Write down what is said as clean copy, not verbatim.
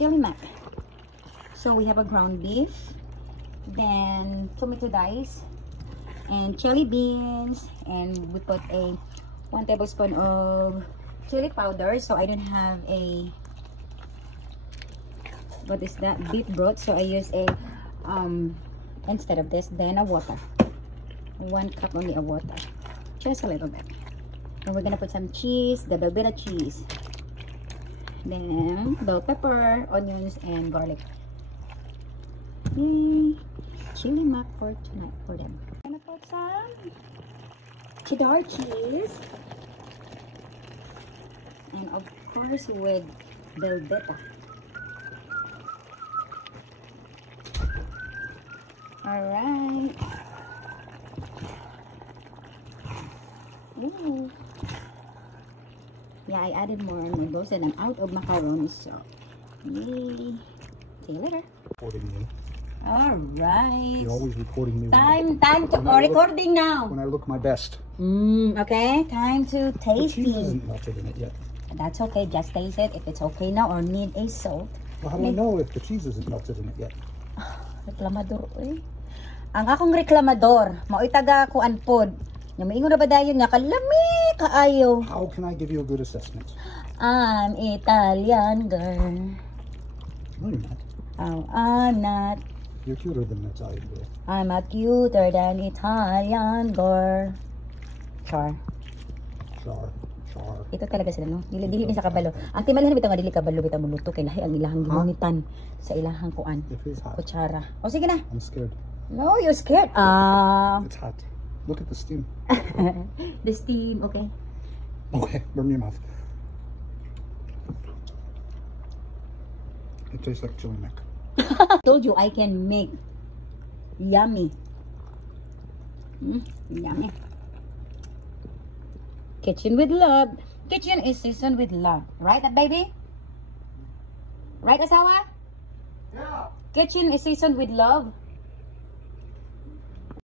chili mac. So we have a ground beef, then tomato dice, and chili beans, and we put a 1 tablespoon of chili powder. So I don't have a, what is that, beef broth, so I use a instead of this, then a water, 1 cup only of water, just a little bit. And we're gonna put some cheese, the Velveeta cheese, then bell pepper, onions, and garlic. Yay! Chili mac for tonight for them. I'm gonna put some cheddar cheese, and of course with Velveeta. All right. Ooh. Yeah, I added more noodles and I'm out of macaroni, so yay. See you later. Recording me. All right. You're always recording me. Time to recording now. When I look my best. Okay, time to The taste cheese it. isn't melted in it yet. That's okay, just taste it if it's okay now or need a salt. Well, how do I know if the cheese isn't melted in it yet? Reklamador eh. Ang akong reklamador, mao'y taga kuan pod. Nga maingon na ba dayon nga kalami kaayo. How can I give you a good assessment? I'm Italian girl. No, you're not. Oh, I'm not. You're cuter than an Italian girl. I'm a cuter than Italian girl. Char. Char. Ito talaga sila, no? Dili ni sa kabalo. Ang timalhan bitaw nga dili kabalo bitaw muluto kay lahi ang ilahang gimunitan sa ilahang kuan. It is hot. Kutsara. O sige na. I'm scared. No, you're scared. It's hot. Look at the steam. The steam, okay. Okay, burn your mouth. It tastes like chili mac. Told you I can make yummy. Yummy. Kitchen with love. Kitchen is seasoned with love. Right, baby? Right, asawa? Yeah. Kitchen is seasoned with love.